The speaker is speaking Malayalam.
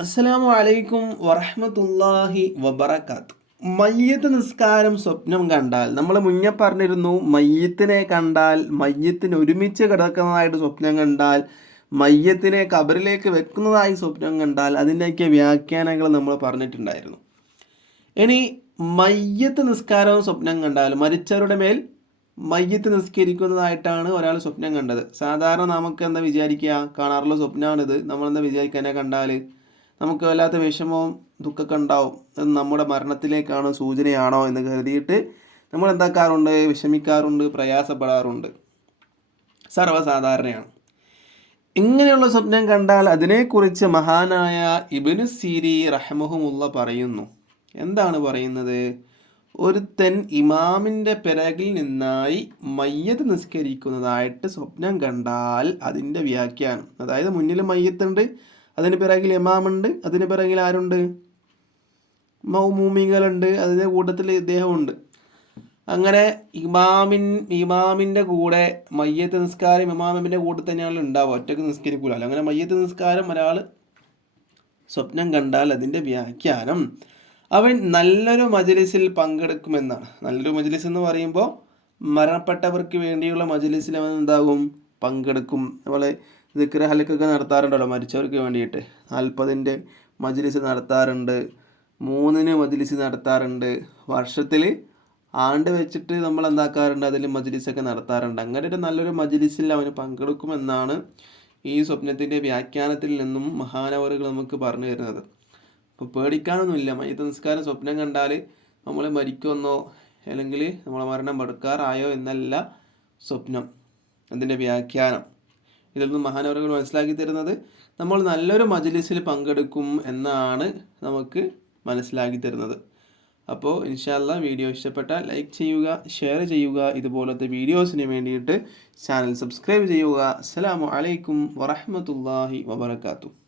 അസ്സലാമു അലൈക്കും വറഹ്മത്തുള്ളാഹി വബറകാത്ത്. മയ്യത്ത് നിസ്കാരം സ്വപ്നം കണ്ടാൽ നമ്മൾ മുന്നേ പറഞ്ഞിരുന്നു മയ്യത്തിനെ കണ്ടാൽ മയ്യത്തിന് ഒരുമിച്ച് കിടക്കുന്നതായിട്ട് സ്വപ്നം കണ്ടാൽ മയ്യത്തിനെ കബറിലേക്ക് വെക്കുന്നതായി സ്വപ്നം കണ്ടാൽ അതിന്റെയൊക്കെ വ്യാഖ്യാനങ്ങൾ നമ്മൾ പറഞ്ഞിട്ടുണ്ടായിരുന്നു. ഇനി മയ്യത്ത് നിസ്കാരവും സ്വപ്നം കണ്ടാൽ മരിച്ചവരുടെ മേൽ മയ്യത്ത് നിസ്കരിക്കുന്നതായിട്ടാണ് ഒരാൾ സ്വപ്നം കണ്ടത്. സാധാരണ നമുക്ക് എന്താ വിചാരിക്കുക? കാണാറുള്ള സ്വപ്നമാണിത് നമ്മളെന്താ വിചാരിക്കുക? എന്നെ കണ്ടാൽ നമുക്ക് വല്ലാത്ത വിഷമവും ദുഃഖമൊക്കെ ഉണ്ടാവും. അത് നമ്മുടെ മരണത്തിലേക്കാണ് സൂചനയാണോ എന്ന് കരുതിയിട്ട് നമ്മൾ എന്താക്കാറുണ്ട്? വിഷമിക്കാറുണ്ട് പ്രയാസപ്പെടാറുണ്ട്. സർവസാധാരണയാണ്. ഇങ്ങനെയുള്ള സ്വപ്നം കണ്ടാൽ അതിനെക്കുറിച്ച് മഹാനായ ഇബിനു സീരി റഹമുഹുമുള്ള പറയുന്നു. എന്താണ് പറയുന്നത്? ഒരുത്തൻ ഇമാമിന്റെ പിറകിൽ നിന്നായി മയ്യത്ത് നിസ്കരിക്കുന്നതായിട്ട് സ്വപ്നം കണ്ടാൽ അതിന്റെ വ്യാഖ്യാനം. അതായത് മുന്നിൽ മയ്യത്തുണ്ട് അതിന് പിറകിൽ ഇമാമുണ്ട് അതിന് പിറകിൽ ആരുണ്ട്? മൗമൂമികളുണ്ട് അതിന്റെ കൂട്ടത്തിൽ ഇദ്ദേഹമുണ്ട് അങ്ങനെ ഇമാമിൻ ഇമാമിന്റെ കൂടെ മയ്യത്ത് നിസ്കാരം ഇമാമിന്റെ കൂടെ തന്നെയാണ് ഉണ്ടാവുക. ഒറ്റയ്ക്ക് നിസ്കരിക്കൂല. അങ്ങനെ മയ്യത്ത് നിസ്കാരം ഒരാൾ സ്വപ്നം കണ്ടാൽ അതിന്റെ വ്യാഖ്യാനം അവൻ നല്ലൊരു മജലിസിൽ പങ്കെടുക്കുമെന്നാണ്. നല്ലൊരു മജലിസ് എന്ന് പറയുമ്പോൾ മരണപ്പെട്ടവർക്ക് വേണ്ടിയുള്ള മജലിസിൽ അവൻ എന്താകും? പങ്കെടുക്കും. നമ്മളെ ദിക്ര ഹലക്കൊക്കെ നടത്താറുണ്ടല്ലോ മരിച്ചവർക്ക് വേണ്ടിയിട്ട്. നാൽപ്പതിന്റെ മജ്ലിസ് നടത്താറുണ്ട്. മൂന്നിന് മജ്ലിസ് നടത്താറുണ്ട്. വർഷത്തിൽ ആണ്ട് വെച്ചിട്ട് നമ്മൾ എന്താക്കാറുണ്ട്? അതിൽ മജ്ലിസൊക്കെ നടത്താറുണ്ട്. അങ്ങനെ ഒരു നല്ലൊരു മജ്ലിസിൽ അവന് പങ്കെടുക്കുമെന്നാണ് ഈ സ്വപ്നത്തിന്റെ വ്യാഖ്യാനത്തിൽ നിന്നും മഹാനവറുകൾ നമുക്ക് പറഞ്ഞു തരുന്നത്. അപ്പോൾ പേടിക്കാനൊന്നുമില്ല. മയ്യത്ത് നിസ്കാരം സ്വപ്നം കണ്ടാൽ നമ്മൾ മരിക്കുമെന്നോ അല്ലെങ്കിൽ നമ്മളെ മരണം പടുക്കാറായോ എന്നല്ല സ്വപ്നം. അതിന്റെ വ്യാഖ്യാനം. ഇതിൽ നിന്ന് മഹാനവറുകൾ മനസ്സിലാക്കി തരുന്നത്. നമ്മൾ നല്ലൊരു മജലിസിൽ പങ്കെടുക്കും എന്നാണ് നമുക്ക് മനസ്സിലാക്കി തരുന്നത്. അപ്പോൾ ഇൻഷാല്ല വീഡിയോ ഇഷ്ടപ്പെട്ടാൽ ലൈക്ക് ചെയ്യുക ഷെയർ ചെയ്യുക ഇതുപോലത്തെ വീഡിയോസിന് വേണ്ടിയിട്ട് ചാനൽ സബ്സ്ക്രൈബ് ചെയ്യുക. അസ്സാം വലൈക്കും വറഹ്മത്തുള്ളാഹി വബറകാതുഹു.